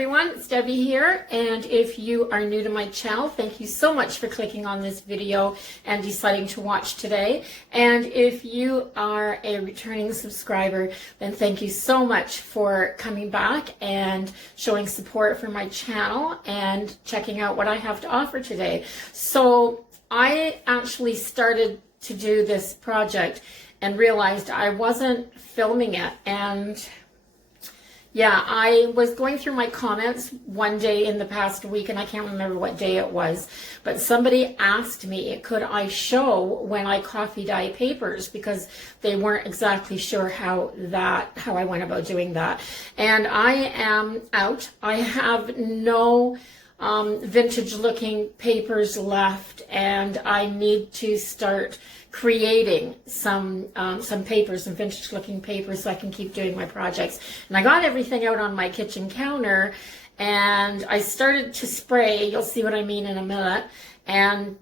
everyone, it's Debbie here, and if you are new to my channel, thank you so much for clicking on this video and deciding to watch today. And if you are a returning subscriber, then thank you so much for coming back and showing support for my channel and checking out what I have to offer today. So I actually started to do this project and realized I wasn't filming it, and yeah, I was going through my comments one day in the past week, and I can't remember what day it was, but somebody asked me, could I show when I coffee dye papers, because they weren't exactly sure how I went about doing that. And I am out. I have no vintage looking papers left, and I need to start creating some papers, some vintage looking papers, so I can keep doing my projects. And I got everything out on my kitchen counter, and I started to spray. You'll see what I mean in a minute. And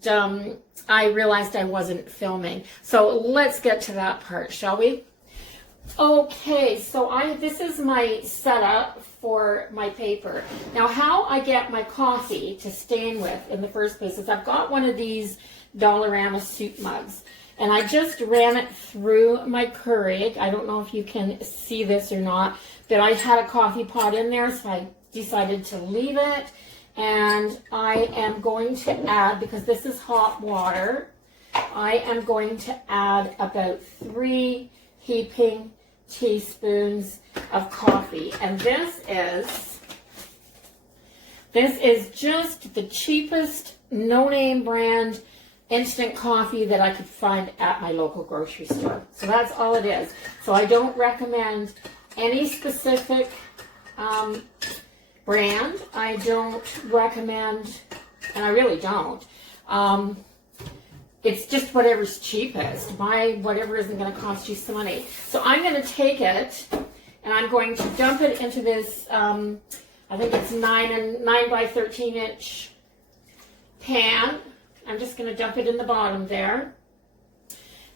I realized I wasn't filming. So let's get to that part, shall we? Okay, so this is my setup for my paper. Now, how I get my coffee to stain with in the first place is I've got one of these Dollarama soup mugs, and I just ran it through my Keurig. I don't know if you can see this or not, but I had a coffee pot in there, so I decided to leave it. And I am going to add, because this is hot water, I am going to add about 3 heaping teaspoons of coffee. And this is just the cheapest no-name brand instant coffee that I could find at my local grocery store. So that's all it is. So I don't recommend any specific brand. I don't recommend, and I really don't. It's just whatever's cheapest. Buy whatever isn't going to cost you some money. So I'm going to take it and I'm going to dump it into this, I think it's 9 by 13 inch pan. I'm just going to dump it in the bottom there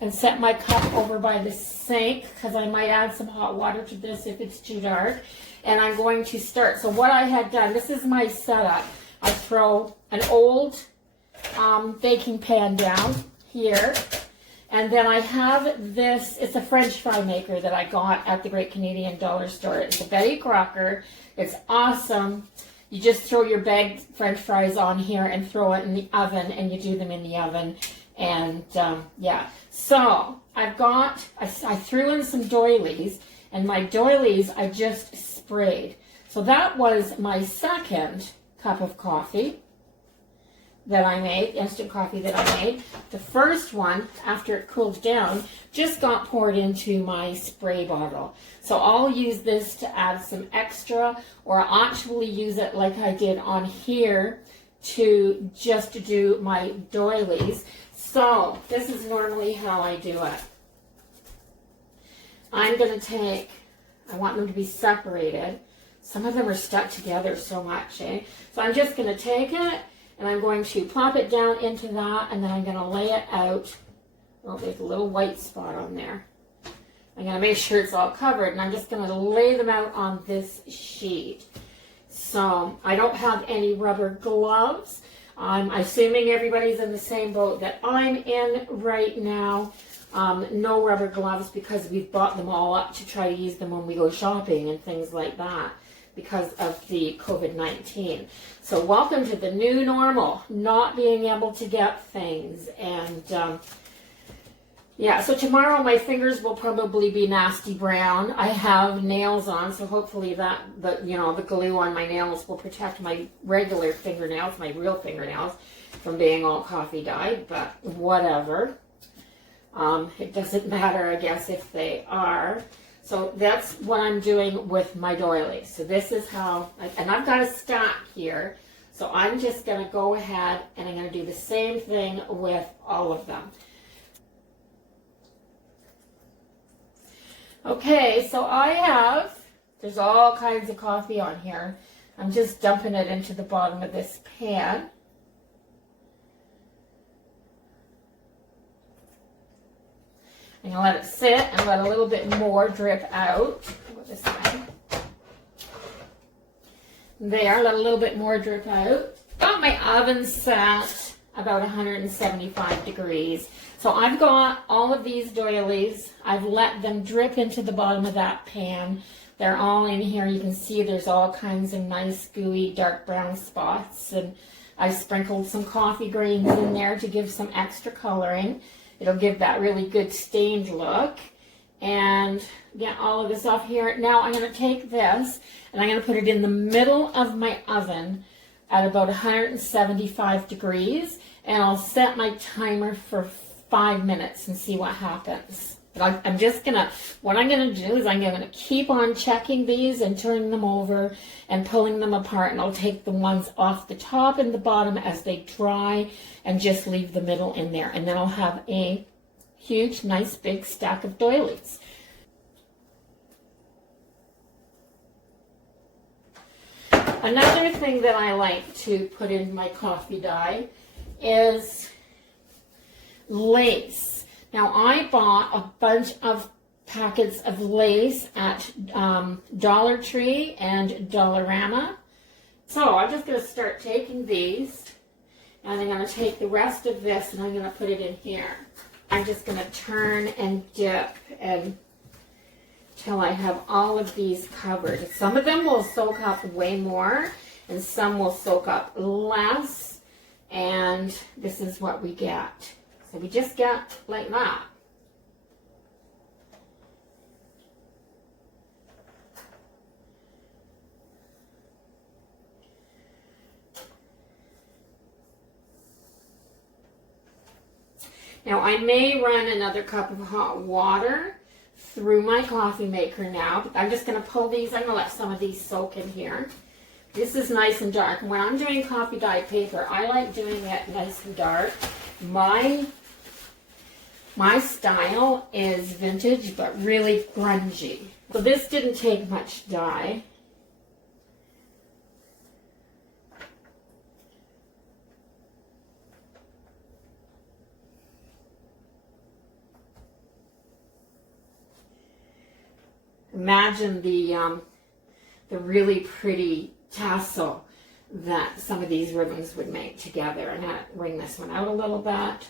and set my cup over by the sink, because I might add some hot water to this if it's too dark. And I'm going to start. So what I had done, this is my setup. I throw an old baking pan down here, and then I have this, it's a French fry maker that I got at the Great Canadian Dollar Store. It's a Betty Crocker. It's awesome. You just throw your bagged French fries on here and throw it in the oven, and you do them in the oven. And yeah, so I threw in some doilies, and my doilies I just sprayed. So that was my second cup of coffee that I made, instant coffee that I made. The first one, after it cooled down, just got poured into my spray bottle. So I'll use this to add some extra, or I'll actually use it like I did on here to just do my doilies. So this is normally how I do it. I'm going to take, I want them to be separated. Some of them are stuck together so much, eh? So I'm just going to take it, and I'm going to plop it down into that, and then I'm going to lay it out. Oh, there's a little white spot on there. I'm going to make sure it's all covered, and I'm just going to lay them out on this sheet. So I don't have any rubber gloves. I'm assuming everybody's in the same boat that I'm in right now. No rubber gloves, because we've bought them all up to try to use them when we go shopping and things like that, because of the COVID-19. So welcome to the new normal, not being able to get things. And yeah, so tomorrow my fingers will probably be nasty brown. I have nails on, so hopefully the glue on my nails will protect my regular fingernails, my real fingernails, from being all coffee dyed, but whatever. It doesn't matter, I guess, if they are. So that's what I'm doing with my doilies. So this is how, and I've got a stack here. So I'm just going to go ahead and I'm going to do the same thing with all of them. Okay, so there's all kinds of coffee on here. I'm just dumping it into the bottom of this pan. I'm going to let it sit and let a little bit more drip out. Go this way. There, let a little bit more drip out. Got my oven set about 175 degrees. So I've got all of these doilies. I've let them drip into the bottom of that pan. They're all in here. You can see there's all kinds of nice gooey dark brown spots, and I sprinkled some coffee grains in there to give some extra coloring. It'll give that really good stained look. And get all of this off here. Now I'm going to take this and I'm going to put it in the middle of my oven at about 175 degrees, and I'll set my timer for 5 minutes and see what happens. But I'm just gonna, what I'm gonna do is I'm gonna keep on checking these and turning them over and pulling them apart, and I'll take the ones off the top and the bottom as they dry and just leave the middle in there. And then I'll have a huge, nice big stack of doilies. Another thing that I like to put in my coffee dye is lace. Now I bought a bunch of packets of lace at Dollar Tree and Dollarama. So I'm just going to start taking these, and I'm going to take the rest of this and I'm going to put it in here. I'm just going to turn and dip until I have all of these covered. Some of them will soak up way more and some will soak up less, and this is what we get. So we just get like that. Now I may run another cup of hot water through my coffee maker now. I'm just going to pull these. I'm going to let some of these soak in here. This is nice and dark. And when I'm doing coffee dye paper, I like doing it nice and dark. My style is vintage, but really grungy. So this didn't take much dye. Imagine the really pretty tassel that some of these ribbons would make together. I'm going to wring this one out a little bit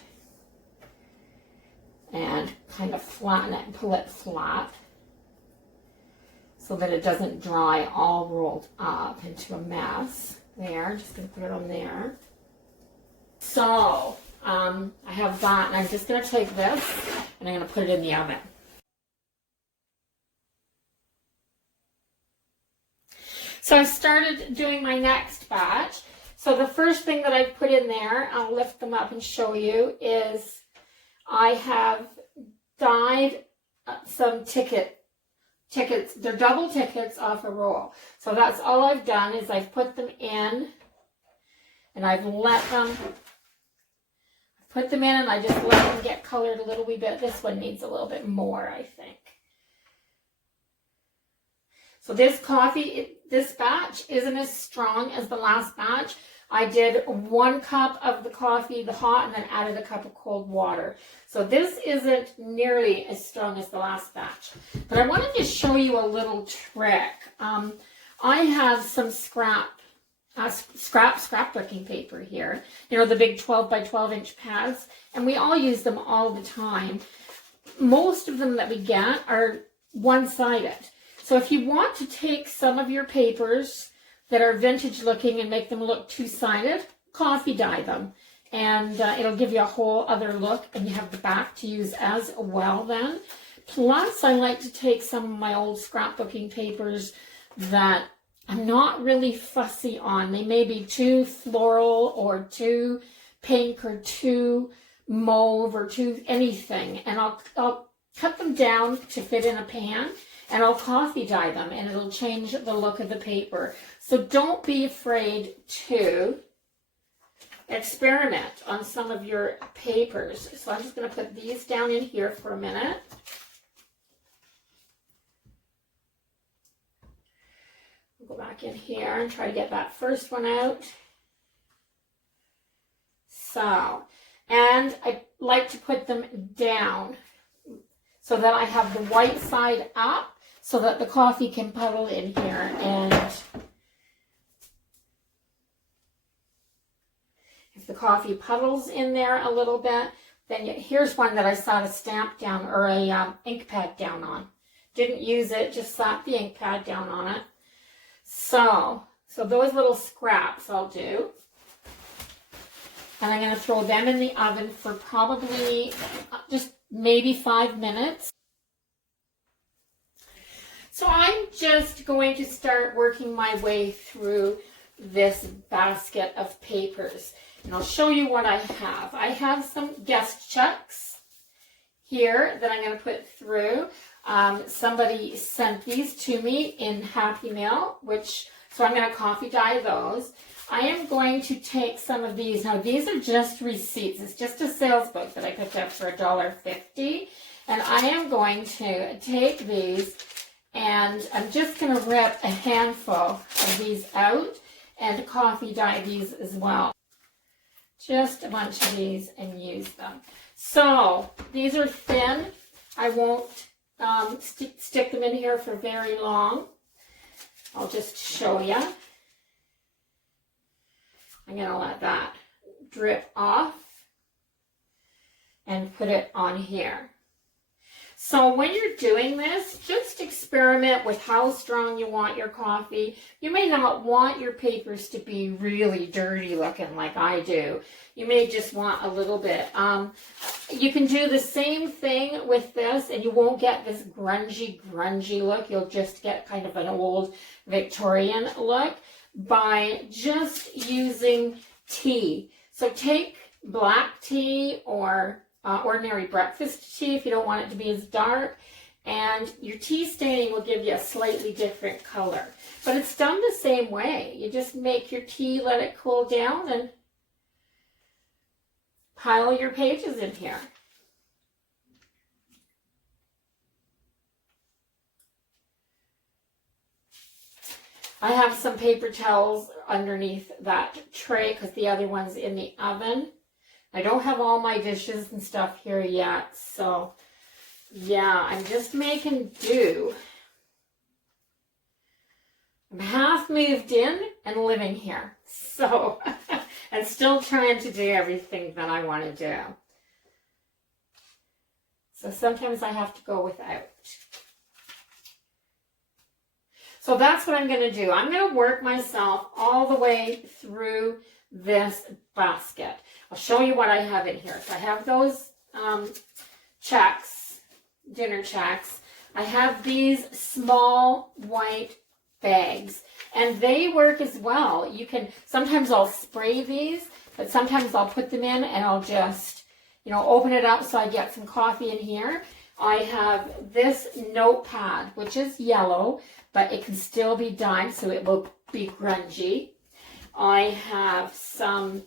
and kind of flatten it and pull it flat so that it doesn't dry all rolled up into a mess. There, just going to put it on there. So I have that, and I'm just going to take this and I'm going to put it in the oven. So I started doing my next batch. So the first thing that I put in there, I'll lift them up and show you, is I have dyed some tickets. They're double tickets off a roll. So that's all I've done is I've put them in and I've let them, put them in and I just let them get colored a little wee bit. This one needs a little bit more, I think. So this coffee, this batch isn't as strong as the last batch. I did 1 cup of the coffee, the hot, and then added a cup of cold water. So this isn't nearly as strong as the last batch. But I wanted to show you a little trick. I have some scrapbooking paper here. You know, the big 12 by 12 inch pads. And we all use them all the time. Most of them that we get are one-sided. So if you want to take some of your papers that are vintage looking and make them look two-sided, coffee dye them. And it'll give you a whole other look, and you have the back to use as well then. Plus, I like to take some of my old scrapbooking papers that I'm not really fussy on. They may be too floral or too pink or too mauve or too anything. And I'll cut them down to fit in a pan. And I'll coffee dye them, and it'll change the look of the paper. So don't be afraid to experiment on some of your papers. So I'm just going to put these down in here for a minute. Go back in here and try to get that first one out. So, and I like to put them down so that I have the white side up, so that the coffee can puddle in here and if the coffee puddles in there a little bit, then here's one that I slapped a stamp down, or a ink pad down on. Didn't use it, just slapped the ink pad down on it. So those little scraps I'll do. And I'm going to throw them in the oven for probably just maybe 5 minutes. So I'm just going to start working my way through this basket of papers. And I'll show you what I have. I have some guest checks here that I'm going to put through. Somebody sent these to me in Happy Mail, so I'm going to coffee dye those. I am going to take some of these. Now, these are just receipts. It's just a sales book that I picked up for $1.50. And I am going to take these, and I'm just going to rip a handful of these out and coffee dye these as well. Just a bunch of these and use them. So these are thin. I won't stick them in here for very long. I'll just show you. I'm going to let that drip off and put it on here. So when you're doing this, just experiment with how strong you want your coffee. You may not want your papers to be really dirty looking like I do. You may just want a little bit. You can do the same thing with this and you won't get this grungy look. You'll just get kind of an old Victorian look by just using tea. So take black tea or ordinary breakfast tea if you don't want it to be as dark, and your tea staining will give you a slightly different color. But it's done the same way. You just make your tea, let it cool down, and pile your pages in here. I have some paper towels underneath that tray because the other one's in the oven. I don't have all my dishes and stuff here yet, so yeah, I'm just making do. I'm half moved in and living here, so and still trying to do everything that I want to do. So sometimes I have to go without. So that's what I'm going to do. I'm going to work myself all the way through this basket. I'll show you what I have in here. So I have those checks, dinner checks. I have these small white bags, and they work as well. You can, sometimes I'll spray these, but sometimes I'll put them in and I'll just, open it up so I get some coffee in here. I have this notepad, which is yellow, but it can still be dyed, so it will be grungy. I have some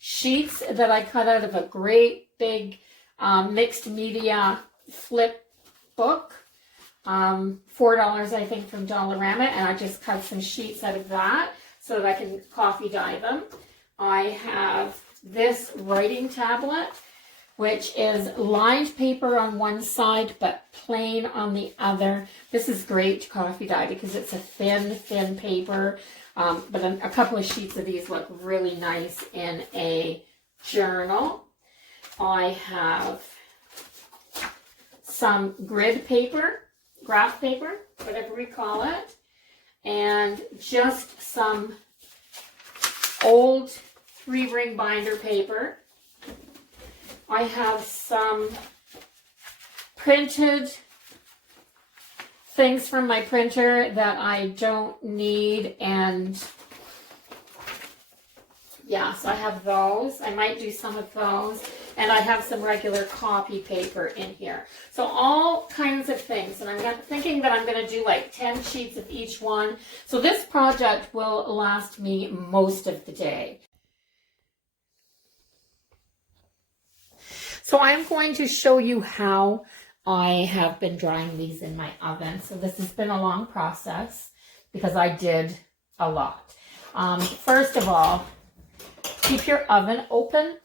sheets that I cut out of a great big mixed media flip book. $4, I think, from Dollarama, and I just cut some sheets out of that so that I can coffee dye them. I have this writing tablet, which is lined paper on one side but plain on the other. This is great to coffee dye because it's a thin paper. But a couple of sheets of these look really nice in a journal. I have some grid paper, graph paper, whatever we call it, and just some old 3-ring binder paper. I have some printed things from my printer that I don't need, and yeah, so I have those. I might do some of those, and I have some regular copy paper in here. So all kinds of things, and I'm thinking that I'm going to do like 10 sheets of each one. So this project will last me most of the day. So I'm going to show you how I have been drying these in my oven. So this has been a long process because I did a lot. First of all, keep your oven open.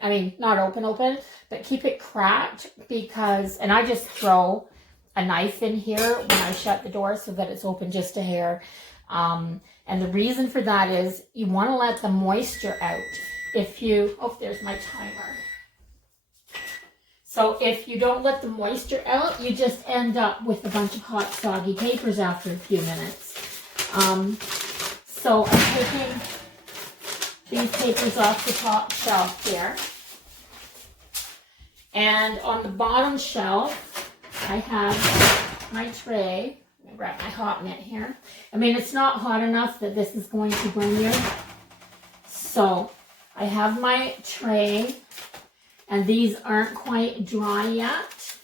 I mean, not open, but keep it cracked because, and I just throw a knife in here when I shut the door so that it's open just a hair. And the reason for that is you want to let the moisture out. oh, there's my timer. So if you don't let the moisture out, you just end up with a bunch of hot, soggy papers after a few minutes. So I'm taking these papers off the top shelf here. And on the bottom shelf, I have my tray. Let me grab my hot mitt here. I mean, it's not hot enough that this is going to burn you. So I have my tray, and these aren't quite dry yet.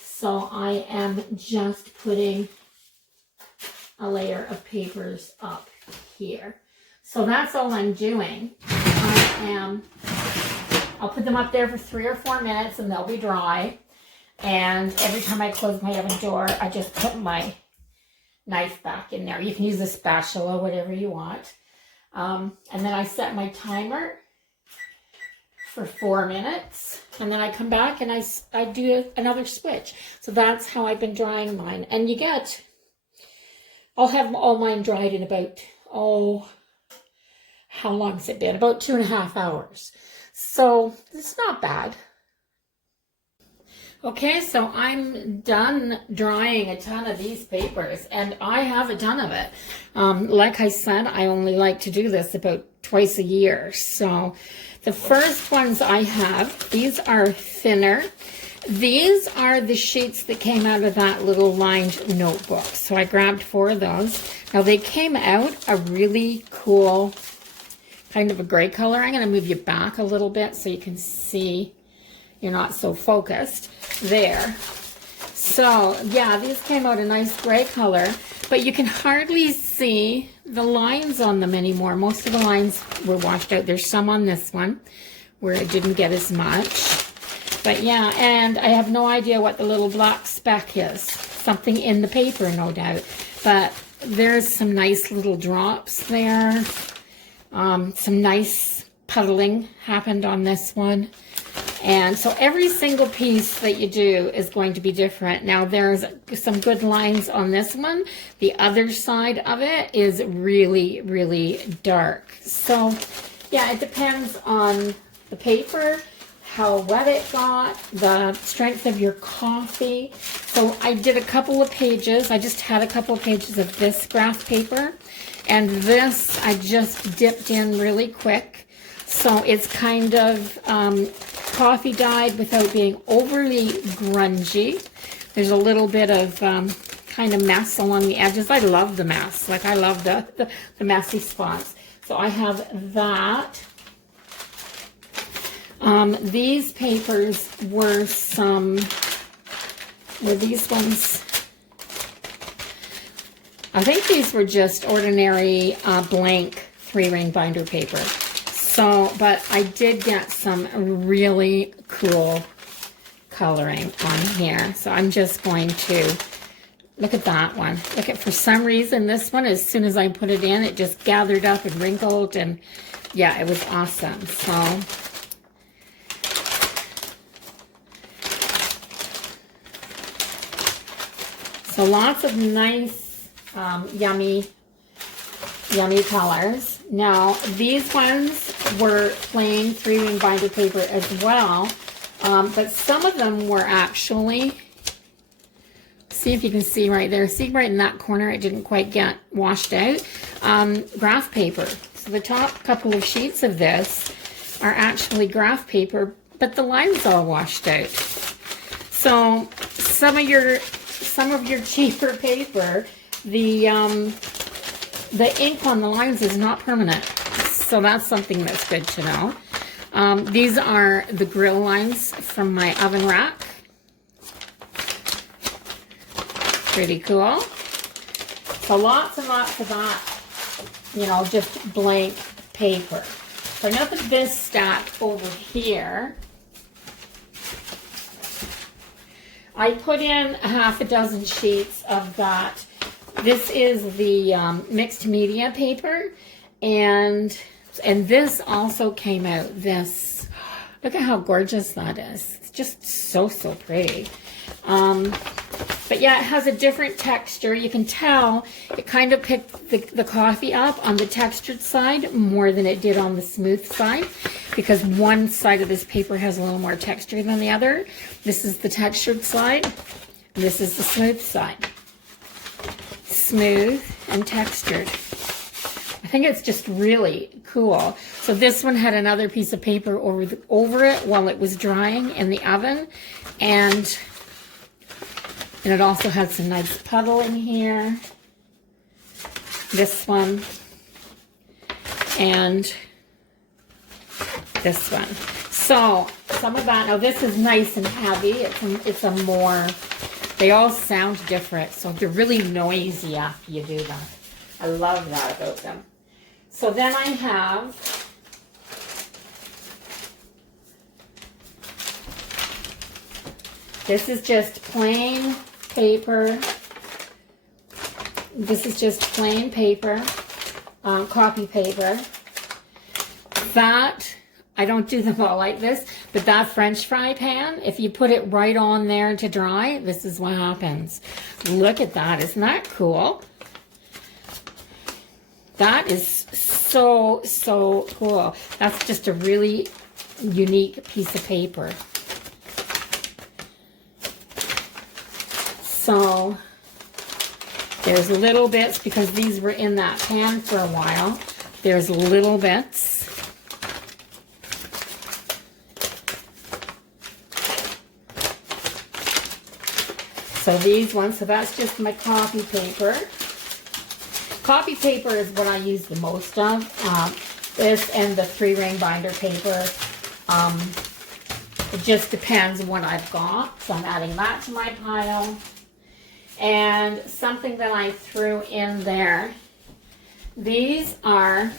So I am just putting a layer of papers up here. So that's all I'm doing. I'll put them up there for 3 or 4 minutes and they'll be dry. And every time I close my oven door, I just put my knife back in there. You can use a spatula, whatever you want. And then I set my timer for 4 minutes. And then I come back and I do another switch. So that's how I've been drying mine. And I'll have all mine dried in about, how long has it been? About 2.5 hours. So it's not bad. Okay, so I'm done drying a ton of these papers, and I have a ton of it. Like I said, I only like to do this about twice a year. So the first ones I have, these are thinner. These are the sheets that came out of that little lined notebook. So I grabbed 4 of those. Now they came out a really cool kind of a gray color. I'm going to move you back a little bit so you can see you're not so focused there. So yeah, these came out a nice gray color, but you can hardly see the lines on them anymore. Most of the lines were washed out. There's some on this one where it didn't get as much. But yeah, and I have no idea what the little black speck is. Something in the paper, no doubt. But there's some nice little drops there. Some nice puddling happened on this one. And so every single piece that you do is going to be different. Now there's some good lines on this one. The other side of it is really, really dark. So yeah, it depends on the paper, how wet it got, the strength of your coffee. So I did a couple of pages. I just had a couple of pages of this graph paper. And this I just dipped in really quick. So it's kind of coffee dyed without being overly grungy. There's a little bit of kind of mess along the edges. I love the mess. Like I love the messy spots. So I have that. These papers were these ones? I think these were just ordinary blank 3-ring binder paper. So, but I did get some really cool coloring on here. So I'm just going to look at that one. Look at, for some reason, this one, as soon as I put it in, it just gathered up and wrinkled, and yeah, it was awesome. So lots of nice, yummy colors. Now, these ones were plain 3-ring binder paper as well, but some of them were actually, see if you can see right there, see right in that corner, it didn't quite get washed out, graph paper. So the top couple of sheets of this are actually graph paper, but the line's all washed out. So some of your cheaper paper, the ink on the lines is not permanent. So that's something that's good to know. These are the grill lines from my oven rack. Pretty cool. So lots and lots of that, you know, just blank paper. So now that this stack over here, I put in 6 sheets of that. This is the mixed media paper, and this also came out this. Look at how gorgeous that is. It's just so pretty. But yeah, it has a different texture. You can tell it kind of picked the coffee up on the textured side more than it did on the smooth side, because one side of this paper has a little more texture than the other. This is the textured side. This is the smooth side. Smooth and textured. I think it's just really cool. So this one had another piece of paper over it while it was drying in the oven, and it also had some nice puddle in here. This one and this one. So some of that, now this is nice and heavy. It's a more, they all sound different, so they're really noisy after you do that. I love that about them. So then I have this is just plain paper. This is just plain paper, copy paper. That, I don't do them all like this, but that French fry pan, if you put it right on there to dry, this is what happens. Look at that. Isn't that cool? That is so, so cool. That's just a really unique piece of paper. So there's little bits, because these were in that pan for a while. There's little bits. So these ones, so that's just my copy paper. Copy paper is what I use the most of. This and the 3-ring binder paper. It just depends what I've got. So I'm adding that to my pile. And something that I threw in there. These are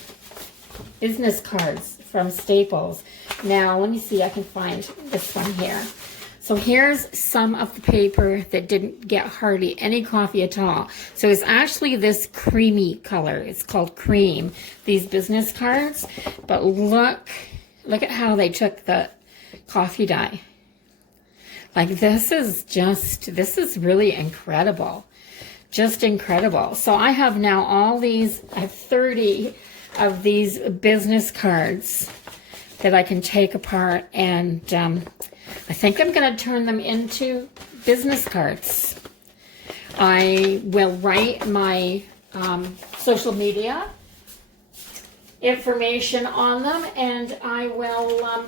business cards from Staples. Now, let me see, I can find this one here. So here's some of the paper that didn't get hardly any coffee at all. So it's actually this creamy color. It's called cream, these business cards. But look at how they took the coffee dye. Like this is really incredible. Just incredible. So I have now I have 30 of these business cards that I can take apart, and I think I'm going to turn them into business cards. I will write my social media information on them, and I will...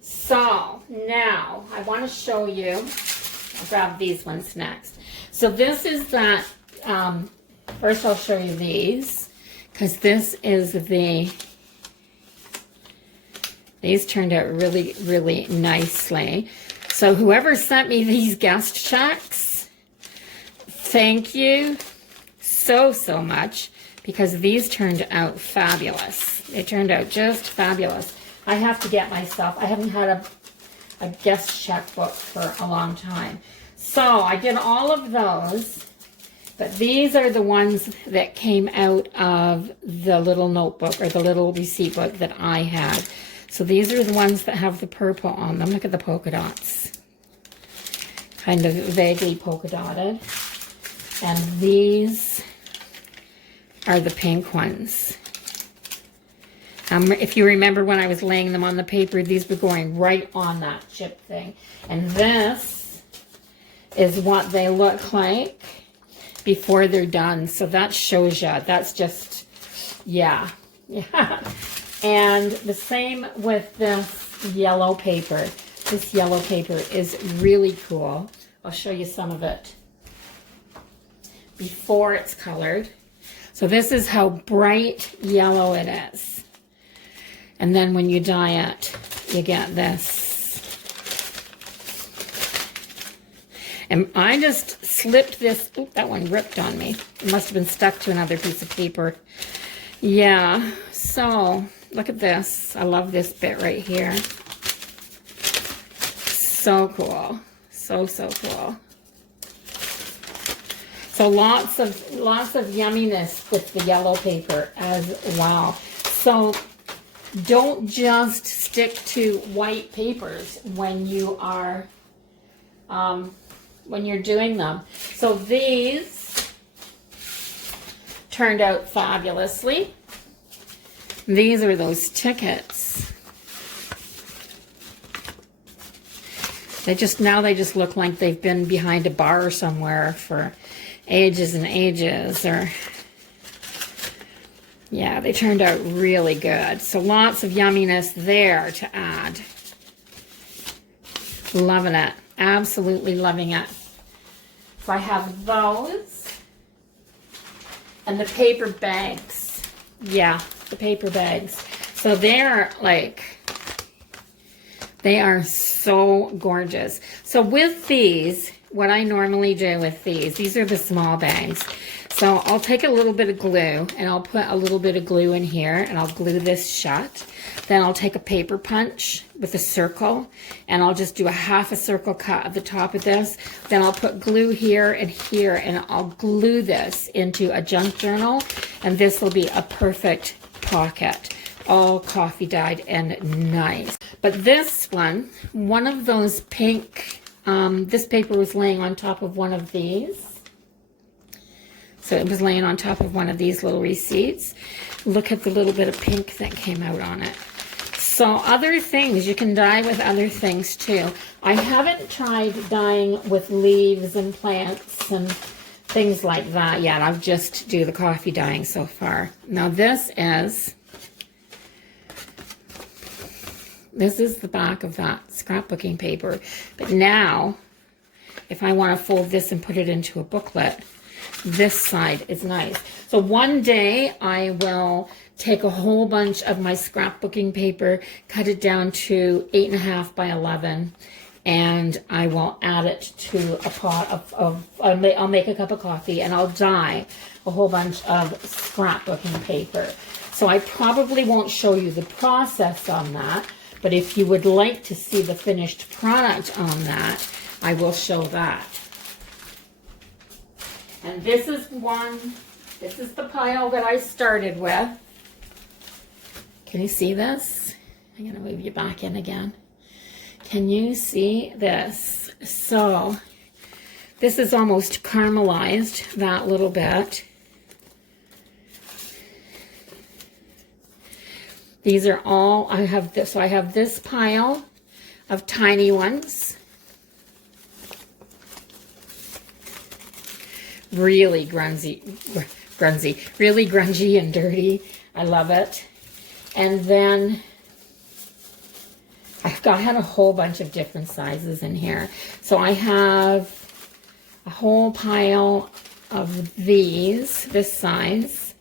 So now I want to show you, I'll grab these ones next. So this is that, first I'll show you these, because this is these turned out really, really nicely. So whoever sent me these guest checks, thank you so, so much, because these turned out fabulous. They turned out just fabulous. I have to get myself, I haven't had a guest checkbook for a long time. So I did all of those, but these are the ones that came out of the little notebook or the little receipt book that I had. So these are the ones that have the purple on them. Look at the polka dots. Kind of vaguely polka dotted. And these are the pink ones. If you remember when I was laying them on the paper, these were going right on that chip thing. And this is what they look like before they're done. So that shows you. That's just, yeah. And the same with this yellow paper. This yellow paper is really cool. I'll show you some of it before it's colored. So this is how bright yellow it is. And then when you dye it, you get this. And I just slipped this. Oop, that one ripped on me. It must have been stuck to another piece of paper. Yeah, so look at this. I love this bit right here. So cool. So, so cool. So lots of yumminess with the yellow paper as well. So don't just stick to white papers when you are when you're doing them. So these turned out fabulously. These are those tickets. They just look like they've been behind a bar somewhere for ages and ages. Or yeah, they turned out really good. So lots of yumminess there to add. Loving it. Absolutely loving it. So I have those. And the paper bags. Yeah, the paper bags. So they're like, they are so gorgeous. So with these, what I normally do with these are the small bags. So I'll take a little bit of glue and I'll put a little bit of glue in here and I'll glue this shut. Then I'll take a paper punch with a circle and I'll just do a half a circle cut at the top of this. Then I'll put glue here and I'll glue this into a junk journal, and this will be a perfect pocket. All coffee dyed and nice. But this one of those pink, this paper was laying on top of one of these. So it was laying on top of one of these little receipts. Look at the little bit of pink that came out on it. So other things, you can dye with other things too. I haven't tried dyeing with leaves and plants and things like that yet. I'll just do the coffee dyeing so far. Now this is the back of that scrapbooking paper. But now, if I want to fold this and put it into a booklet, this side is nice. So one day I will take a whole bunch of my scrapbooking paper, cut it down to 8.5 by 11, and I will add it to a pot I'll make a cup of coffee and I'll dye a whole bunch of scrapbooking paper. So I probably won't show you the process on that, but if you would like to see the finished product on that, I will show that. And this is the pile that I started with. Can you see this? I'm going to move you back in again. Can you see this? So this is almost caramelized, that little bit. These are all, I have this pile of tiny ones. Really grungy, really grungy and dirty. I love it. And then I had a whole bunch of different sizes in here. So I have a whole pile of these, this size.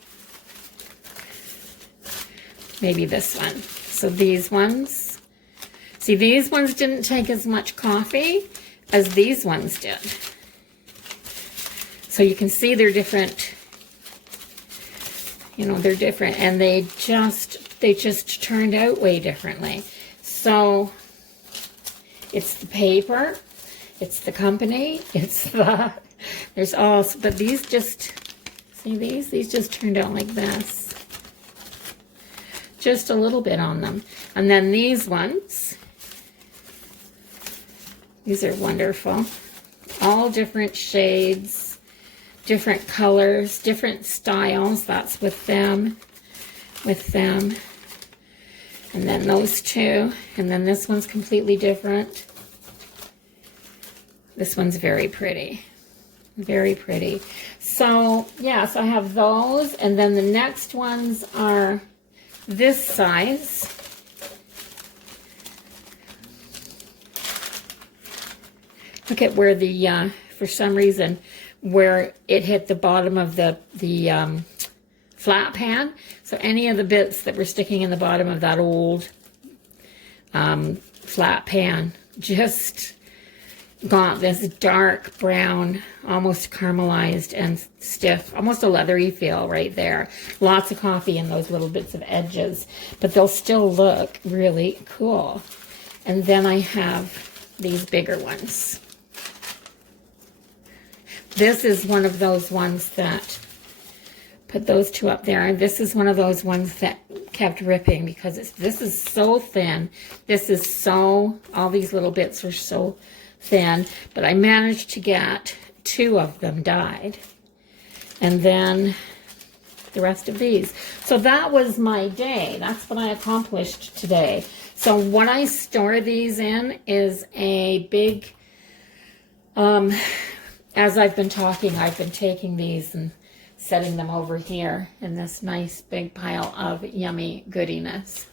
Maybe this one. So these ones. See, these ones didn't take as much coffee as these ones did. So you can see they're different. You know, they're different, and they just turned out way differently. So it's the paper, it's the company, it's the, there's all, but these just, see these just turned out like this. Just a little bit on them. And then these ones, these are wonderful. All different shades, different colors, different styles. That's with them. And then those two. And then this one's completely different. This one's very pretty. Very pretty. So, yeah, so I have those. And then the next ones are this size. Look at where the, for some reason, where it hit the bottom of the flat pan. So any of the bits that were sticking in the bottom of that old flat pan just got this dark brown, almost caramelized and stiff, almost a leathery feel right there. Lots of coffee in those little bits of edges, but they'll still look really cool. And then I have these bigger ones. This is one of those ones that, put those two up there, and this is one of those ones that kept ripping because this is so thin. This is so, all these little bits are so thin, but I managed to get 2 of them dyed. And then the rest of these. So that was my day. That's what I accomplished today. So what I store these in is a big, as I've been talking, I've been taking these and setting them over here in this nice big pile of yummy goodiness.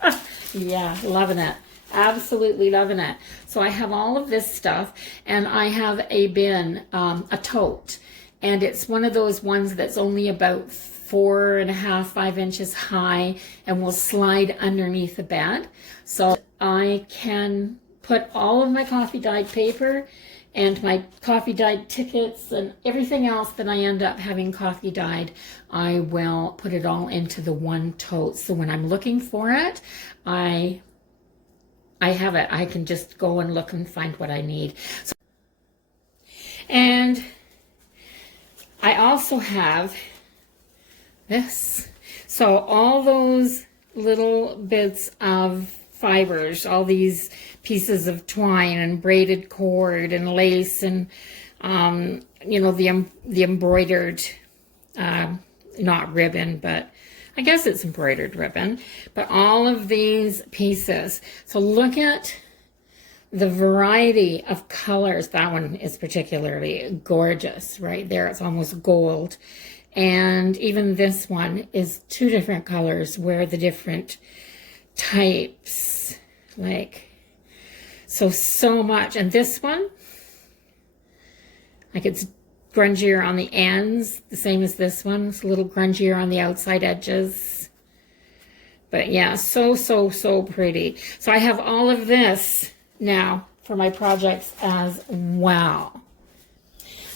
Yeah, loving it. Absolutely loving it. So I have all of this stuff, and I have a bin, a tote, and it's one of those ones that's only about 4.5, 5 inches high and will slide underneath the bed. So I can put all of my coffee dyed paper and my coffee dyed tickets and everything else that I end up having coffee dyed, I will put it all into the one tote. So when I'm looking for it, I have it. I can just go and look and find what I need. So, and I also have this. So all those little bits of fibers, all these pieces of twine and braided cord and lace and, you know, the embroidered, not ribbon, but I guess it's embroidered ribbon, but all of these pieces. So look at the variety of colors. That one is particularly gorgeous right there. It's almost gold. And even this one is 2 different colors where the different types, like, so much. And this one, like, it's grungier on the ends, the same as this one. It's a little grungier on the outside edges. But yeah, so pretty. So I have all of this now for my projects as well.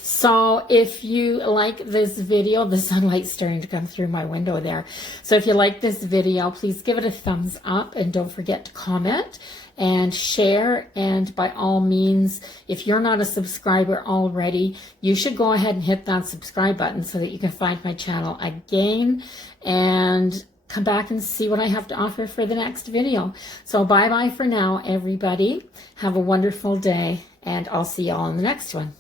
So if you like this video, the sunlight's starting to come through my window there. So if you like this video, please give it a thumbs up and don't forget to comment and share. And by all means, if you're not a subscriber already, you should go ahead and hit that subscribe button so that you can find my channel again and come back and see what I have to offer for the next video. So bye-bye for now, everybody. Have a wonderful day, and I'll see you all in the next one.